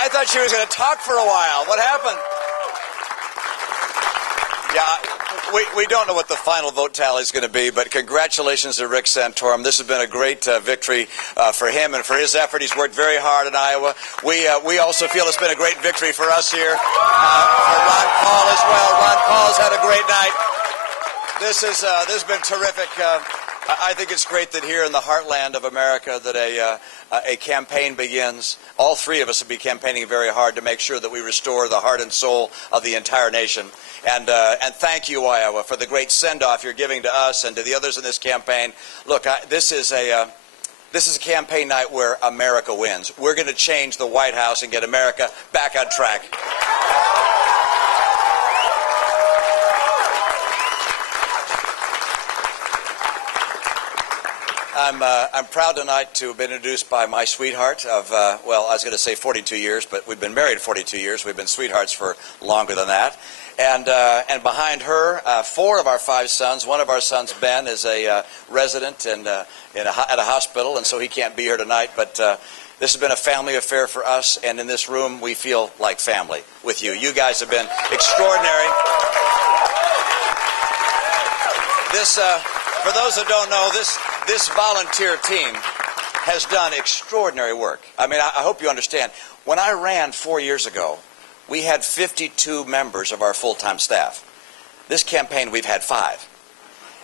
I thought she was going to talk for a while. What happened? Yeah, we don't know what the final vote tally is going to be, but congratulations to Rick Santorum. This has been a great victory for him and for his effort. He's worked very hard in Iowa. We also feel it's been a great victory for us here. For Ron Paul as well. Ron Paul's had a great night. This has been terrific. I think it's great that here in the heartland of America that a campaign begins. All three of us will be campaigning very hard to make sure that we restore the heart and soul of the entire nation. And thank you, Iowa, for the great send-off you're giving to us and to the others in this campaign. Look, this is a campaign night where America wins. We're going to change the White House and get America back on track. I'm proud tonight to have been introduced by my sweetheart of, well, I was going to say 42 years, but we've been married 42 years. We've been sweethearts for longer than that. And behind her, 4 of our 5 sons. One of our sons, Ben, is a resident at a hospital, and so he can't be here tonight. But this has been a family affair for us, and in this room, we feel like family with you. You guys have been extraordinary. For those that don't know, this volunteer team has done extraordinary work. I mean, I hope you understand. When I ran 4 years ago, we had 52 members of our full-time staff. This campaign, we've had 5.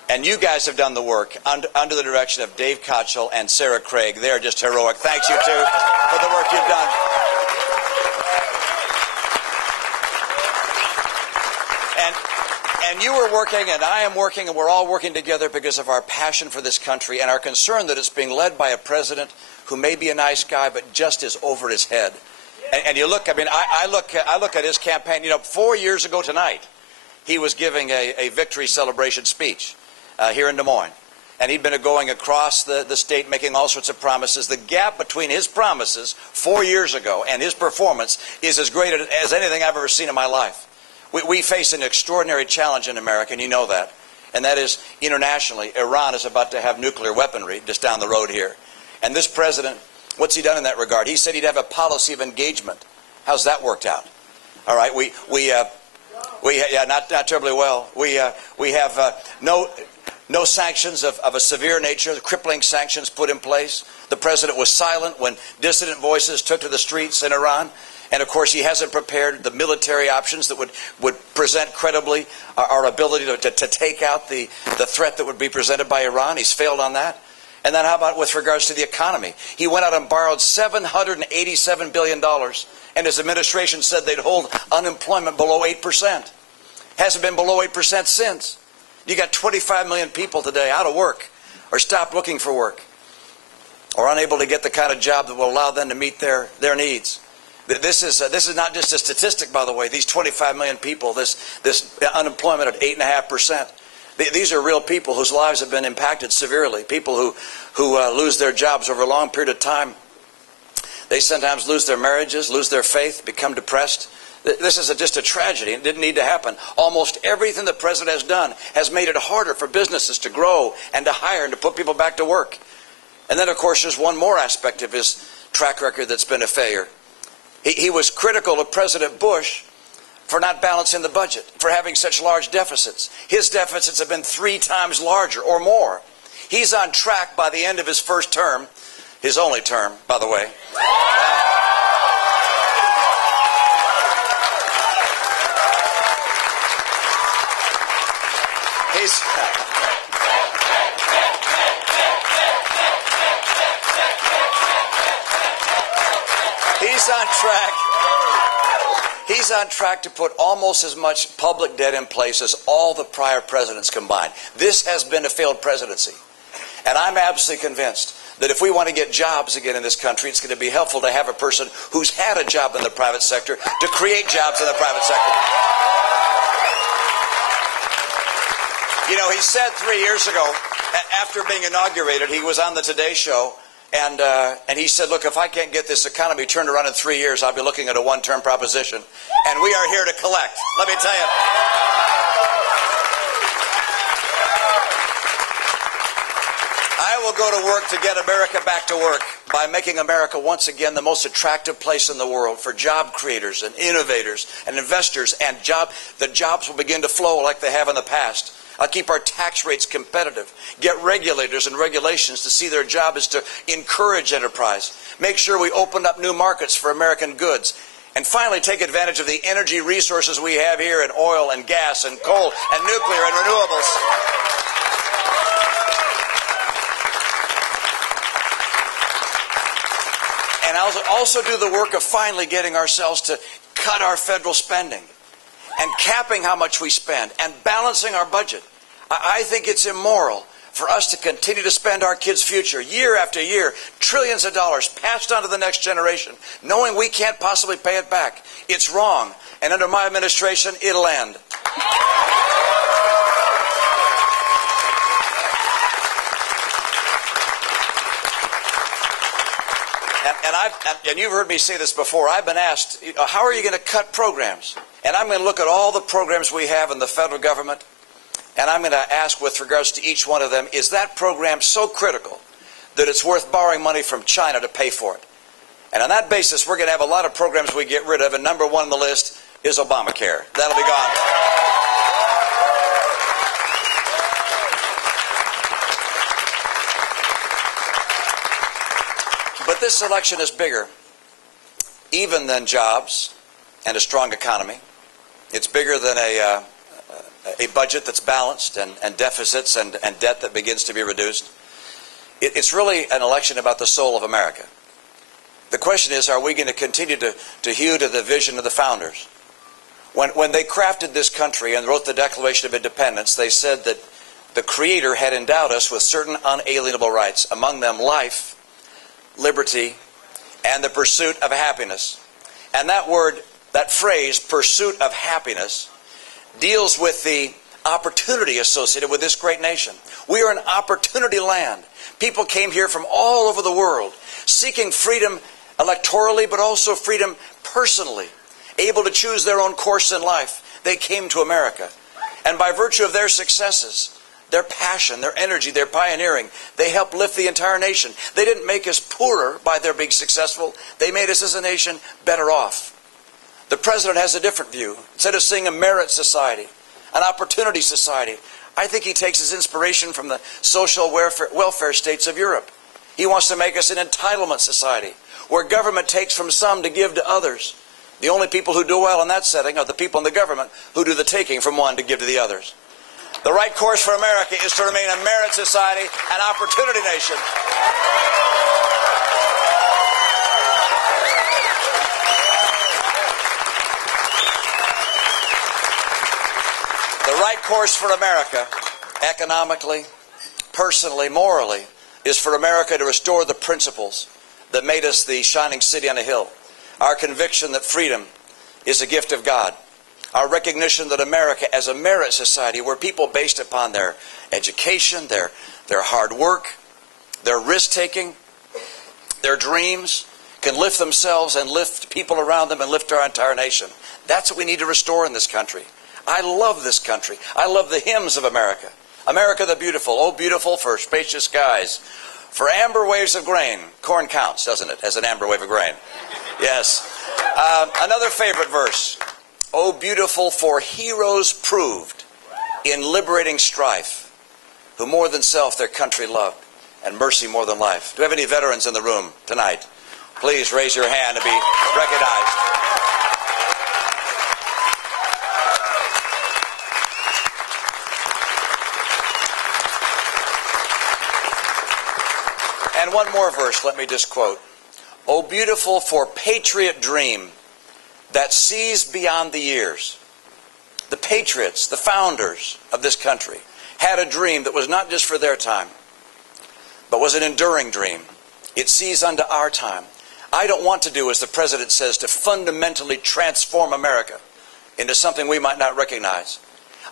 And you guys have done the work under the direction of Dave Kochel and Sarah Craig. They're just heroic. Thanks, you two, for the work you've done. And you are working, and I am working, and we're all working together because of our passion for this country and our concern that it's being led by a president who may be a nice guy, but just is over his head. And you look, I mean, I look at his campaign. You know, 4 years ago tonight, he was giving a victory celebration speech here in Des Moines. And he'd been going across the state making all sorts of promises. The gap between his promises 4 years ago and his performance is as great as anything I've ever seen in my life. We face an extraordinary challenge in America, and you know that. And that is, internationally, Iran is about to have nuclear weaponry just down the road here. And this president, what's he done in that regard? He said he'd have a policy of engagement. How's that worked out? All right, yeah, not terribly well. We have no sanctions of a severe nature, crippling sanctions put in place. The president was silent when dissident voices took to the streets in Iran. And, of course, he hasn't prepared the military options that would present credibly our ability to take out the threat that would be presented by Iran. He's failed on that. And then how about with regards to the economy? He went out and borrowed $787 billion, and his administration said they'd hold unemployment below 8%. Hasn't been below 8% since. You got 25 million people today out of work or stopped looking for work or unable to get the kind of job that will allow them to meet their needs. This is not just a statistic, by the way. These 25 million people, this unemployment at 8.5%. These are real people whose lives have been impacted severely. People who lose their jobs over a long period of time. They sometimes lose their marriages, lose their faith, become depressed. This is just a tragedy. It didn't need to happen. Almost everything the president has done has made it harder for businesses to grow and to hire and to put people back to work. And then, of course, there's one more aspect of his track record that's been a failure. He was critical of President Bush for not balancing the budget, for having such large deficits. His deficits have been 3 times larger or more. He's on track by the end of his first term, his only term, by the way. He's on track to put almost as much public debt in place as all the prior presidents combined. This has been a failed presidency. And I'm absolutely convinced that if we want to get jobs again in this country, it's going to be helpful to have a person who's had a job in the private sector to create jobs in the private sector. You know, he said 3 years ago, after being inaugurated, he was on the Today Show, and he said, look, if I can't get this economy turned around in 3 years, I'll be looking at a one-term proposition. And we are here to collect. Let me tell you. will go to work to get America back to work by making America once again the most attractive place in the world for job creators and innovators and investors, and the jobs will begin to flow like they have in the past. I'll keep our tax rates competitive, get regulators and regulations to see their job is to encourage enterprise, make sure we open up new markets for American goods, and finally take advantage of the energy resources we have here in oil and gas and coal and nuclear and renewables. And I'll also do the work of finally getting ourselves to cut our federal spending and capping how much we spend and balancing our budget. I think it's immoral for us to continue to spend our kids' future year after year, trillions of dollars passed on to the next generation, knowing we can't possibly pay it back. It's wrong, and under my administration, it'll end. And you've heard me say this before. I've been asked, how are you going to cut programs? And I'm going to look at all the programs we have in the federal government, and I'm going to ask with regards to each one of them, is that program so critical that it's worth borrowing money from China to pay for it? And on that basis, we're going to have a lot of programs we get rid of, and number one on the list is Obamacare. That'll be gone. But this election is bigger even than jobs and a strong economy. It's bigger than a budget that's balanced and deficits and debt that begins to be reduced. It's really an election about the soul of America. The question is, are we going to continue to hew to the vision of the founders? When they crafted this country and wrote the Declaration of Independence, they said that the Creator had endowed us with certain unalienable rights, among them life, liberty, and the pursuit of happiness. And that phrase, pursuit of happiness, deals with the opportunity associated with this great nation. We are an opportunity land. People came here from all over the world, seeking freedom electorally, but also freedom personally, able to choose their own course in life. They came to America. And by virtue of their successes, their passion, their energy, their pioneering, they helped lift the entire nation. They didn't make us poorer by their being successful. They made us as a nation better off. The president has a different view. Instead of seeing a merit society, an opportunity society, I think he takes his inspiration from the social welfare states of Europe. He wants to make us an entitlement society, where government takes from some to give to others. The only people who do well in that setting are the people in the government who do the taking from one to give to the others. The right course for America is to remain a merit society, an opportunity nation. The right course for America, economically, personally, morally, is for America to restore the principles that made us the shining city on a hill. Our conviction that freedom is a gift of God. Our recognition that America as a merit society, where people based upon their education, their hard work, their risk-taking, their dreams, can lift themselves and lift people around them and lift our entire nation. That's what we need to restore in this country. I love this country. I love the hymns of America. America the beautiful, oh beautiful for spacious skies, for amber waves of grain. Corn counts, doesn't it, as an amber wave of grain? Yes. Another favorite verse. Oh, beautiful for heroes proved in liberating strife, who more than self their country loved, and mercy more than life. Do we have any veterans in the room tonight? Please raise your hand to be recognized. And one more verse, let me just quote. Oh, beautiful for Patriot Dream that sees beyond the years. The patriots, the founders of this country, had a dream that was not just for their time, but was an enduring dream. It sees unto our time. I don't want to do, as the president says, to fundamentally transform America into something we might not recognize.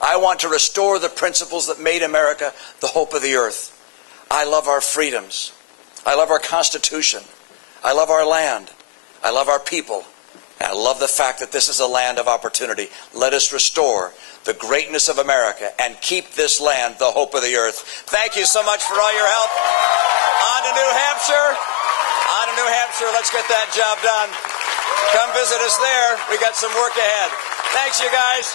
I want to restore the principles that made America the hope of the earth. I love our freedoms. I love our Constitution. I love our land. I love our people. And I love the fact that this is a land of opportunity. Let us restore the greatness of America and keep this land the hope of the earth. Thank you so much for all your help. On to New Hampshire. On to New Hampshire. Let's get that job done. Come visit us there. We got some work ahead. Thanks, you guys.